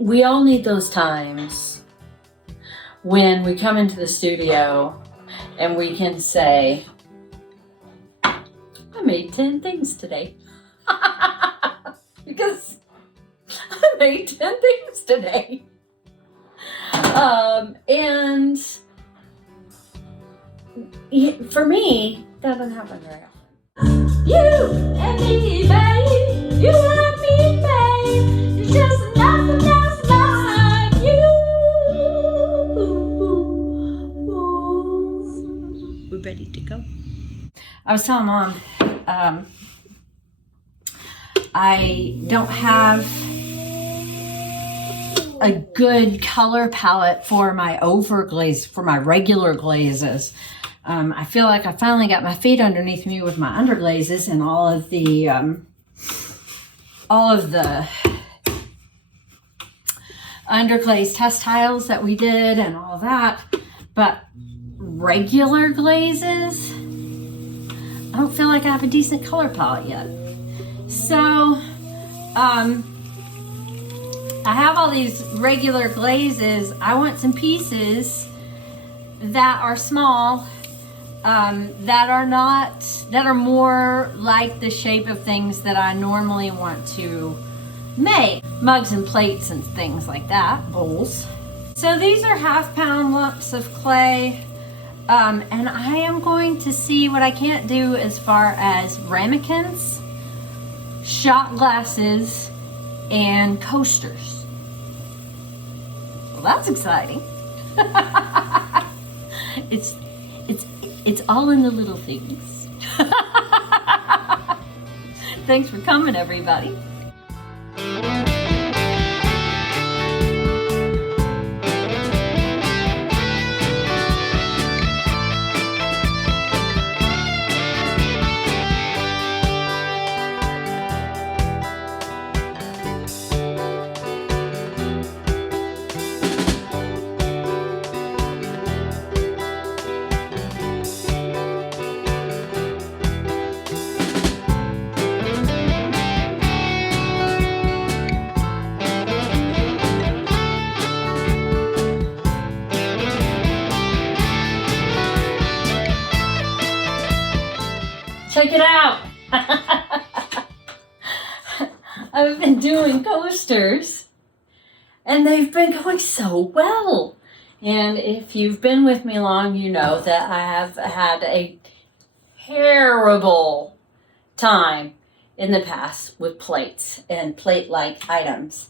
we all need those times when we come into the studio and we can say, I made 10 things today. Because I made 10 things today. And for me, that doesn't happen very often. You and me, babe. You and me, babe. It's just nothing else like you. We're ready to go. I was telling Mom, I don't have a good color palette for my overglaze, for my regular glazes. I feel like I finally got my feet underneath me with my underglazes and all of the underglaze test tiles that we did and all that. But regular glazes, I don't feel like I have a decent color palette yet. So, I have all these regular glazes. I want some pieces that are small, that are more like the shape of things that I normally want to make. Mugs and plates and things like that, bowls. So these are 1/2 pound lumps of clay, and I am going to see what I can't do as far as ramekins, shot glasses, and coasters. Well, that's exciting. It's all in the little things. Thanks for coming, everybody. Check it out. I've been doing coasters and they've been going so well. And if you've been with me long, you know that I have had a terrible time in the past with plates and plate-like items.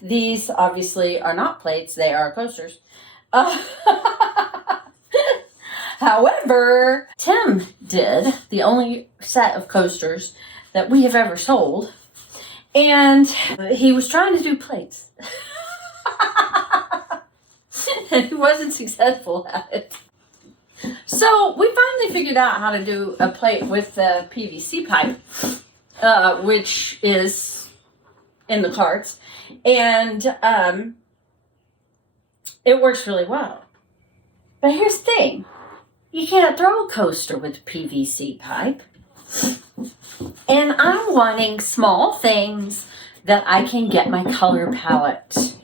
These obviously are not plates, they are coasters. However, Tim did the only set of coasters that we have ever sold, and he was trying to do plates. And he wasn't successful at it. So we finally figured out how to do a plate with the PVC pipe, which is in the carts, and it works really well. But here's the thing. You can't throw a coaster with PVC pipe. And I'm wanting small things that I can get my color palette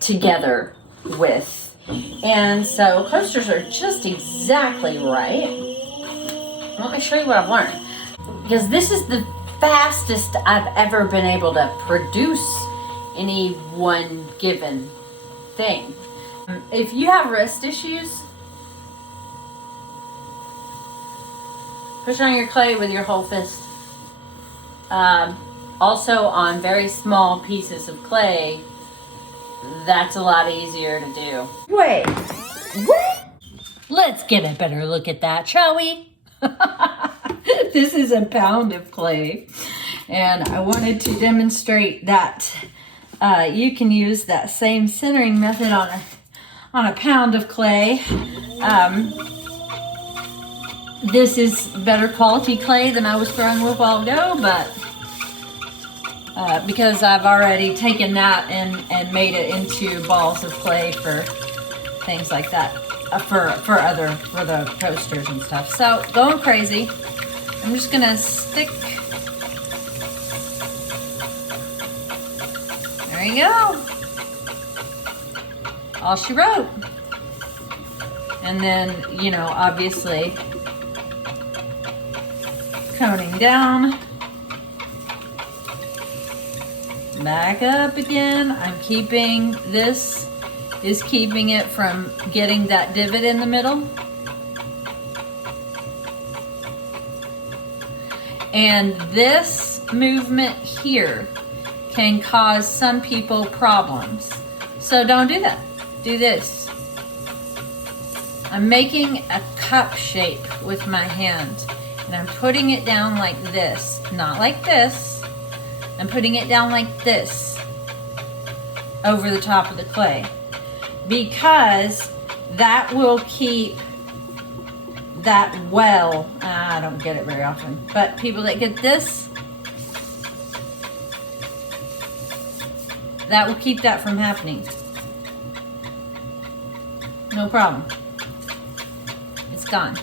together with. And so coasters are just exactly right. Let me show you what I've learned. Because this is the fastest I've ever been able to produce any one given thing. If you have wrist issues, push on your clay with your whole fist. Also on very small pieces of clay, that's a lot easier to do. Wait, what? Let's get a better look at that, shall we? This is a pound of clay, and I wanted to demonstrate that you can use that same centering method on a pound of clay. This is better quality clay than I was throwing with a while ago, but because I've already taken that and made it into balls of clay for things like that, for the coasters and stuff. So going crazy. I'm just gonna stick. There you go. All she wrote. And then, you know, obviously coning down. Back up again. I'm keeping, this is keeping it from getting that divot in the middle. And this movement here can cause some people problems. So don't do that. Do this. I'm making a cup shape with my hand, and I'm putting it down like this, not like this. I'm putting it down like this over the top of the clay, because that will keep that well. I don't get it very often, but people that get this, that will keep that from happening. No problem. It's gone.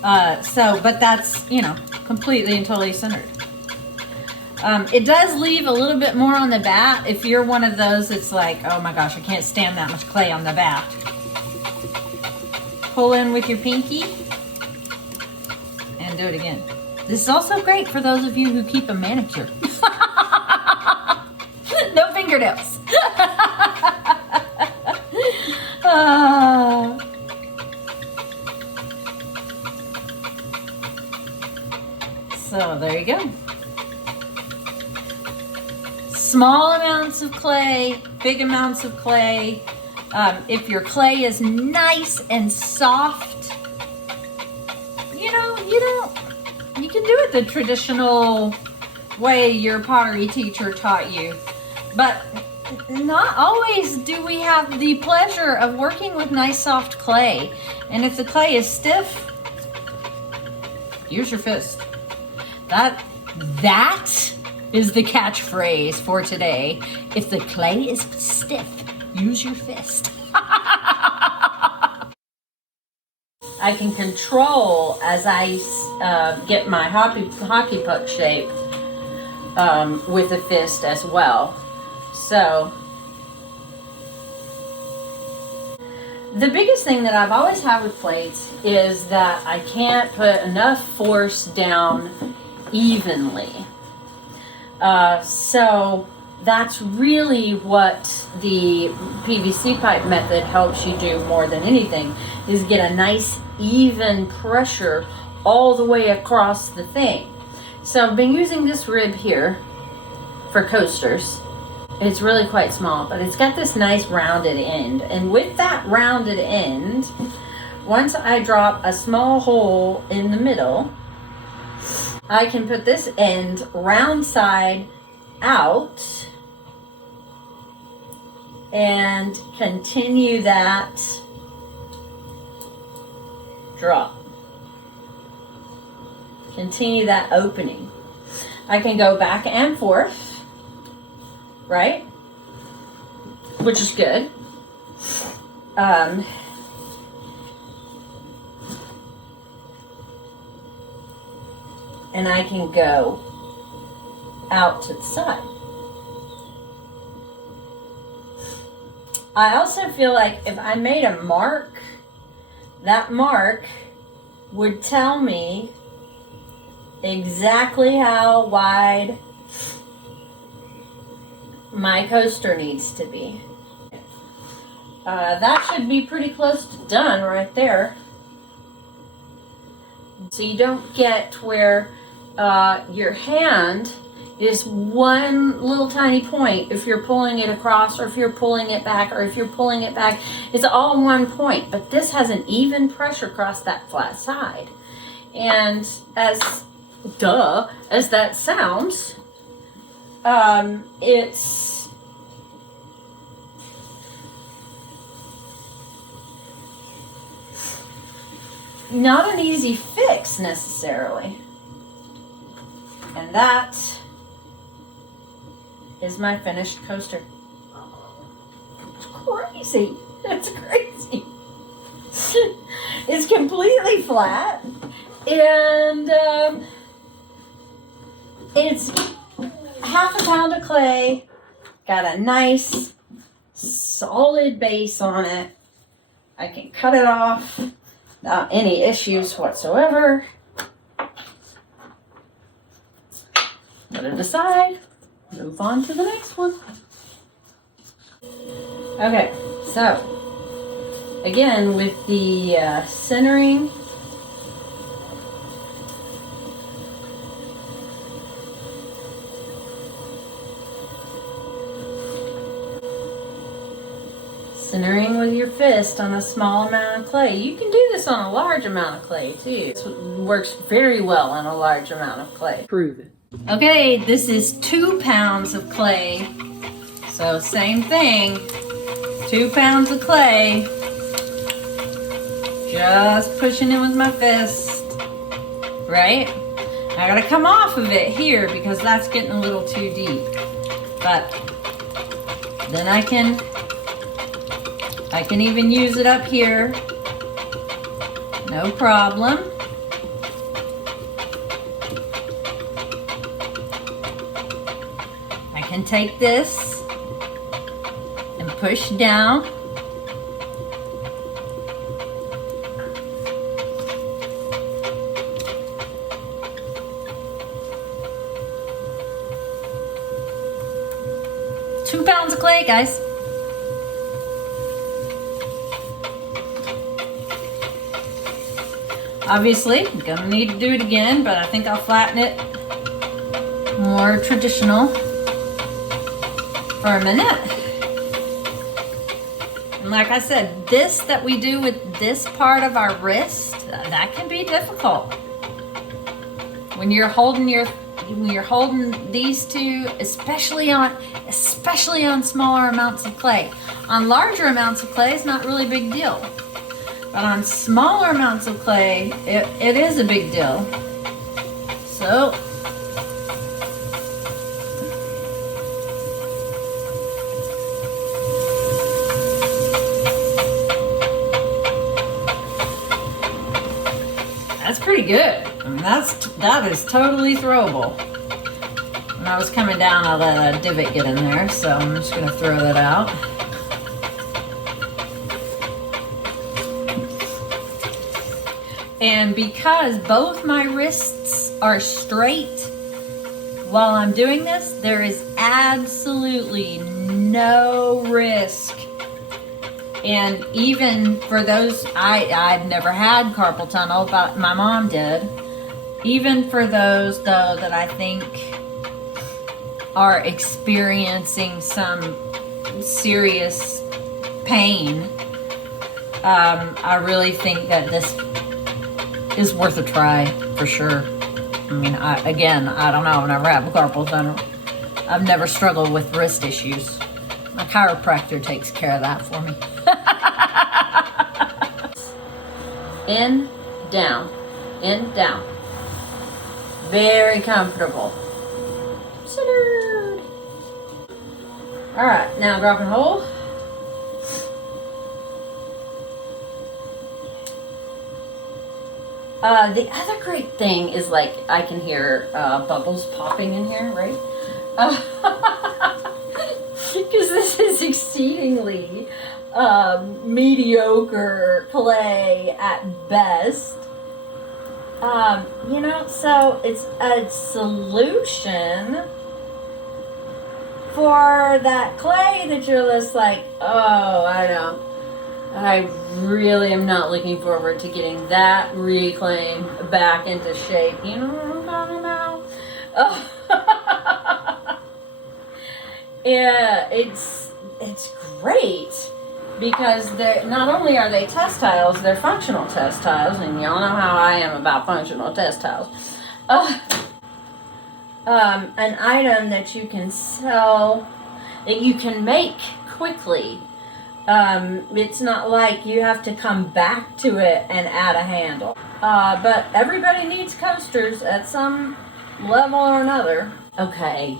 But that's, you know, completely and totally centered. It does leave a little bit more on the bat. If you're one of those that's like, oh my gosh, I can't stand that much clay on the bat. Pull in with your pinky and do it again. This is also great for those of you who keep a manicure. No fingernails. So there you go. Small amounts of clay, big amounts of clay. If your clay is nice and soft, you know, you can do it the traditional way your pottery teacher taught you. But not always do we have the pleasure of working with nice soft clay. And if the clay is stiff, use your fist. That is the catchphrase for today. If the clay is stiff, use your fist. I can control as I get my hockey puck shape with a fist as well. So the biggest thing that I've always had with plates is that I can't put enough force down evenly. So that's really what the PVC pipe method helps you do more than anything, is get a nice even pressure all the way across the thing. So I've been using this rib here for coasters. It's really quite small, but it's got this nice rounded end. And with that rounded end, once I drop a small hole in the middle, I can put this end round side out and continue that drop. Continue that opening. I can go back and forth, right? Which is good. And I can go out to the side. I also feel like if I made a mark, that mark would tell me exactly how wide my coaster needs to be. That should be pretty close to done right there. So you don't get where your hand is one little tiny point. If you're pulling it across, or if you're pulling it back, or if you're pulling it back, it's all one point. But this has an even pressure across that flat side. And as that sounds, it's not an easy fix necessarily. And that is my finished coaster. It's crazy. It's crazy. It's completely flat, and it's half a pound of clay. Got a nice solid base on it. I can cut it off without any issues whatsoever. Put it aside. Move on to the next one. Okay, so again with the centering, centering with your fist on a small amount of clay. You can do this on a large amount of clay too. This works very well on a large amount of clay. Prove it. Okay, this is 2 pounds of clay. So same thing, 2 pounds of clay. Just pushing in with my fist, right? I gotta come off of it here because that's getting a little too deep. But then I can even use it up here. No problem. I can take this and push down. Two pounds of clay, guys. Obviously, I'm gonna need to do it again, but I think I'll flatten it more traditional for a minute. And like I said, this that we do with this part of our wrist, that can be difficult. When you're holding these two, especially on smaller amounts of clay. On larger amounts of clay, it's not really a big deal. But on smaller amounts of clay, it is a big deal. So, that's pretty good. I mean, that is totally throwable. When I was coming down, I let a divot get in there, so I'm just gonna throw that out. And because both my wrists are straight while I'm doing this, there is absolutely no risk. And even for those, I've never had carpal tunnel, but my mom did. Even for those, though, that I think are experiencing some serious pain, I really think that this is worth a try for sure. I mean, I don't know. I've never had carpal tunnel. I've never struggled with wrist issues. My chiropractor takes care of that for me. In, down, in, down. Very comfortable. All right, now drop and hold. The other great thing is, like, I can hear bubbles popping in here, right? Because this is exceedingly mediocre clay at best. So it's a solution for that clay that you're just like, oh, I really am not looking forward to getting that reclaimed back into shape. You know what I'm talking about? Oh. Yeah, it's great because they're not only are they test tiles, they're functional test tiles, and y'all know how I am about functional test tiles. An item that you can sell, that you can make quickly. It's not like you have to come back to it and add a handle. But everybody needs coasters at some level or another. Okay.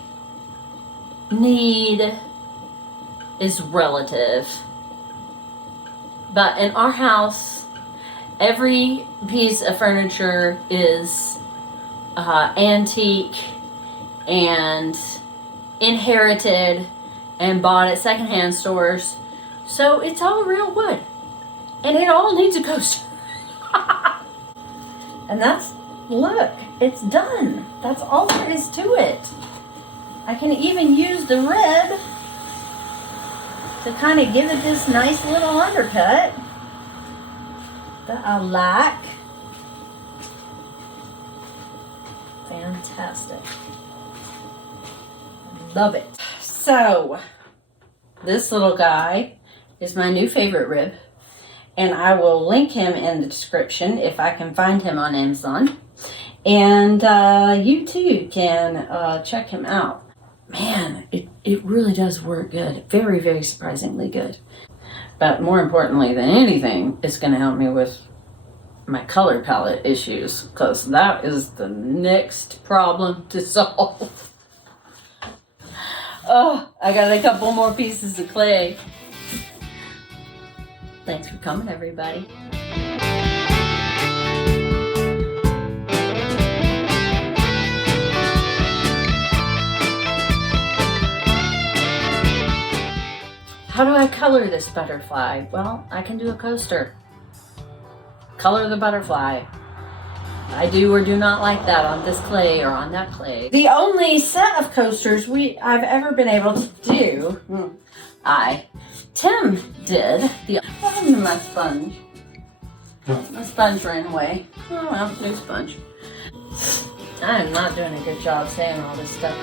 Need is relative. But in our house, every piece of furniture is antique and inherited and bought at secondhand stores. So it's all real wood. And it all needs a coaster. And that's, look, it's done. That's all there is to it. I can even use the rib to kind of give it this nice little undercut that I like. Fantastic. Love it. So, this little guy is my new favorite rib. And I will link him in the description if I can find him on Amazon. And you too can check him out. Man, it really does work good. Very, very surprisingly good. But more importantly than anything, it's going to help me with my color palette issues. Because that is the next problem to solve. Oh, I got a couple more pieces of clay. Thanks for coming, everybody. How do I color this butterfly? Well, I can do a coaster. Color the butterfly. I do or do not like that on this clay or on that clay. The only set of coasters I've ever been able to do, Tim did. What happened to my sponge? My sponge ran away. Oh well, new sponge. I am not doing a good job saying all this stuff.